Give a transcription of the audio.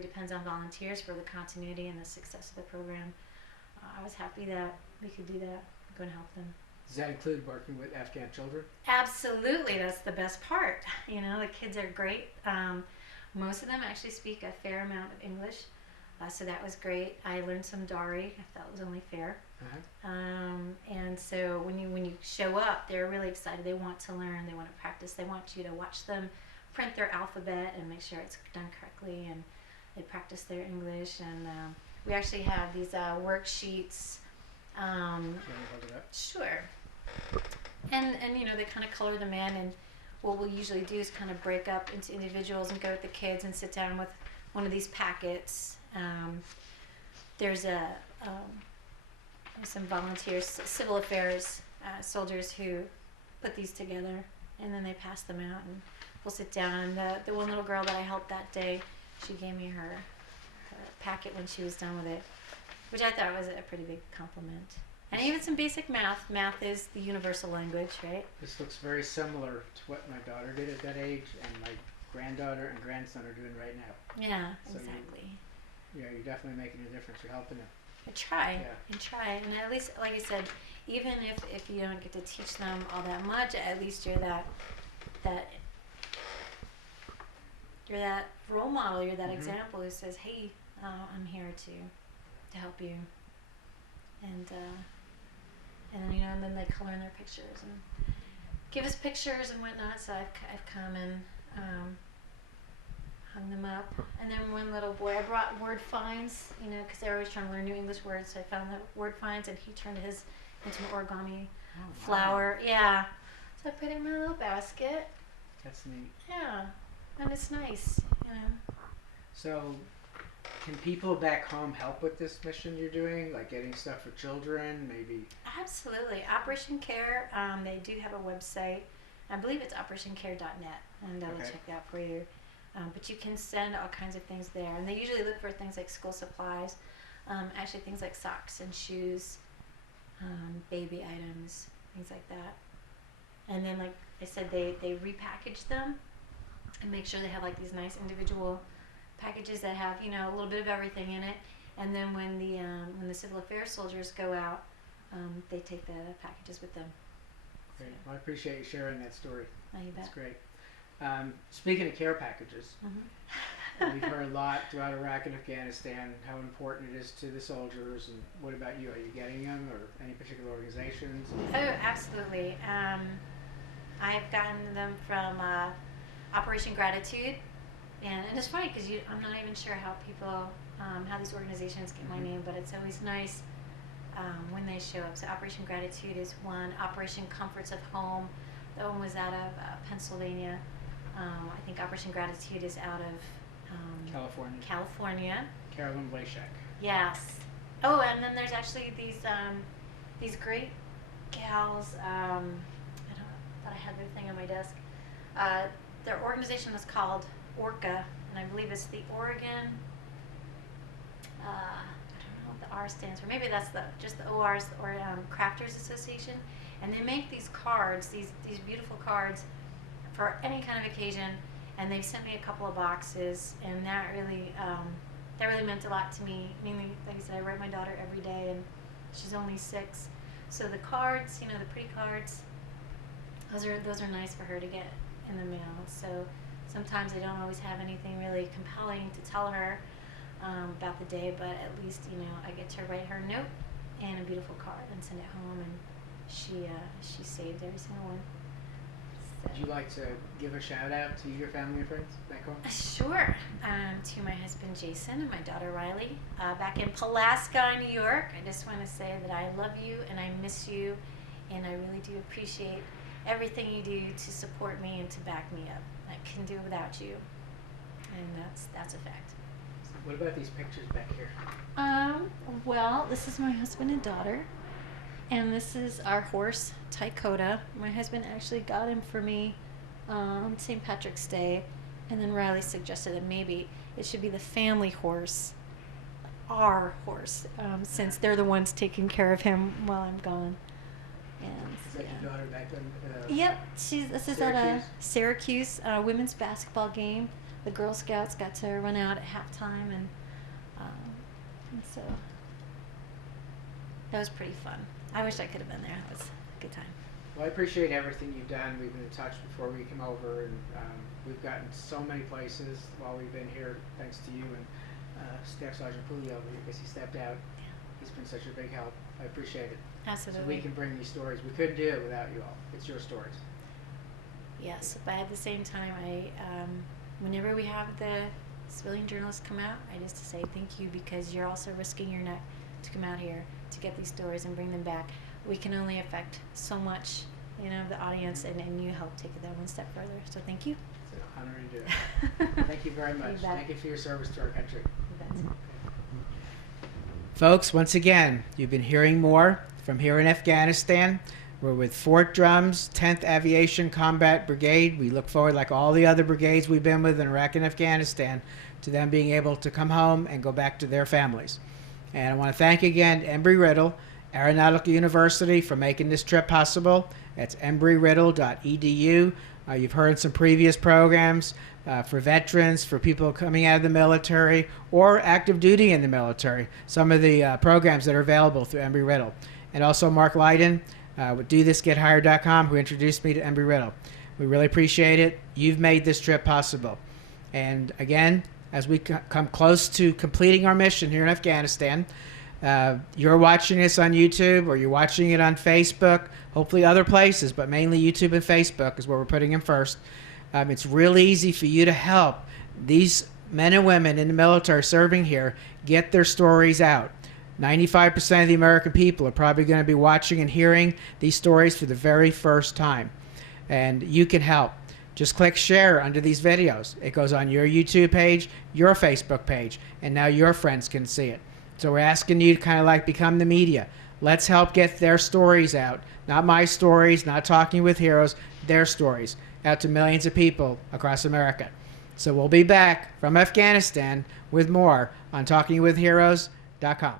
really depends on volunteers for the continuity and the success of the program. I was happy that we could do that, go and help them. Does that include working with Afghan children? Absolutely, that's the best part. You know, the kids are great. Most of them actually speak a fair amount of English, so that was great. I learned some Dari. I felt it was only fair. And so when you show up, they're really excited. They want to learn. They want to practice. They want you to watch them print their alphabet and make sure it's done correctly. And they practice their English. And we actually have these worksheets. Can you hold it up? Sure. And you know, they kind of color them in, and what we'll usually do is kind of break up into individuals and go with the kids and sit down with one of these packets. There's some volunteers, civil affairs soldiers who put these together, and then they pass them out, and we'll sit down. And the one little girl that I helped that day, she gave me her packet when she was done with it, which I thought was a pretty big compliment. And even some basic math. Math is the universal language, right? This looks very similar to what my daughter did at that age, and my granddaughter and grandson are doing right now. Yeah, So exactly. You're definitely making a difference. You're helping them. I try. Yeah. And try. And at least, like I said, even if you don't get to teach them all that much, at least you're that role model. You're that example who says, "Hey, I'm here to help you." And then you know, and then they color in their pictures and give us pictures and whatnot. So I've come and hung them up. And then one little boy, I brought word finds, you know, because they're always trying to learn new English words. So I found the word finds, and he turned his into an origami flower. Yeah. So I put it in my little basket. That's neat. Yeah, and it's nice, you know. So, can people back home help with this mission you're doing, like getting stuff for children, maybe? Absolutely. Operation Care, they do have a website. I believe it's operationcare.net, and I will check that for you. But you can send all kinds of things there, and they usually look for things like school supplies, actually things like socks and shoes, baby items, things like that. And then, like I said, they repackage them and make sure they have like these nice individual packages that have, you know, a little bit of everything in it. And then when the civil affairs soldiers go out, they take the packages with them. Great. Well, I appreciate you sharing that story. Oh, you bet. That's great. Speaking of care packages, we've heard a lot throughout Iraq and Afghanistan how important it is to the soldiers. And what about you? Are you getting them, or any particular organizations? Oh, absolutely. I've gotten them from Operation Gratitude. And it's funny because I'm not even sure how people, how these organizations get my name, but it's always nice when they show up. So Operation Gratitude is one. Operation Comforts of Home, that one was out of Pennsylvania. I think Operation Gratitude is out of California. Carolyn Blashak. Yes. Oh, and then there's actually these great gals. I thought I had their thing on my desk. Their organization is called ORCA, and I believe it's the Oregon, I don't know what the R stands for. Maybe that's just the OR's, or Crafters Association. And they make these cards, these beautiful cards for any kind of occasion. And they've sent me a couple of boxes, and that really meant a lot to me. Mainly, like I said, I write my daughter every day, and she's only 6. So the cards, you know, the pretty cards, those are nice for her to get in the mail. So sometimes I don't always have anything really compelling to tell her about the day, but at least, you know, I get to write her a note and a beautiful card and send it home, and she saved every single one. So. Would you like to give a shout out to your family and friends back home? Sure. To my husband Jason and my daughter Riley, back in Pulaski, New York. I just want to say that I love you and I miss you, and I really do appreciate everything you do to support me and to back me up. I couldn't do it without you, and that's a fact. What about these pictures back here? Well, this is my husband and daughter, and this is our horse, Tykota. My husband actually got him for me on St. Patrick's Day, and then Riley suggested that maybe it should be the family horse, our horse, since they're the ones taking care of him while I'm gone. And, is that your daughter back then? Yep, this is at a Syracuse women's basketball game. the Girl Scouts got to run out at halftime, and so that was pretty fun. I wish I could have been there. It was a good time. Well, I appreciate everything you've done. We've been in touch before we came over, and we've gotten so many places while we've been here, thanks to you and Staff Sergeant Pulio, because he stepped out. He's been such a big help. I appreciate it. Absolutely. So we can bring these stories. We couldn't do it without you all. It's your stories. Yes, but at the same time, whenever we have the civilian journalists come out, I just say thank you, because you're also risking your neck to come out here to get these stories and bring them back. We can only affect so much, the audience, and you help take it that one step further. So thank you. It's an honor to do it. Thank you very much. Thank you for your service to our country. Folks, once again, you've been hearing more from here in Afghanistan. We're with Fort Drum's 10th Aviation Combat Brigade. We look forward, like all the other brigades we've been with in Iraq and Afghanistan, to them being able to come home and go back to their families. And I want to thank again Embry-Riddle Aeronautical University for making this trip possible. That's embryriddle.edu. You've heard some previous programs for veterans, for people coming out of the military or active duty in the military, some of the programs that are available through Embry-Riddle. And also Mark Lydon with DoThisGetHired.com, who introduced me to Embry-Riddle. We really appreciate it. You've made this trip possible. And again, as we come close to completing our mission here in Afghanistan, you're watching this on YouTube or you're watching it on Facebook, hopefully other places, but mainly YouTube and Facebook is where we're putting them first. It's real easy for you to help these men and women in the military serving here get their stories out. 95% of the American people are probably going to be watching and hearing these stories for the very first time. And you can help. Just click share under these videos. It goes on your YouTube page, your Facebook page, and now your friends can see it. So we're asking you to kind of like become the media. Let's help get their stories out. Not my stories, not Talking with Heroes, their stories out to millions of people across America. So we'll be back from Afghanistan with more on TalkingWithHeroes.com.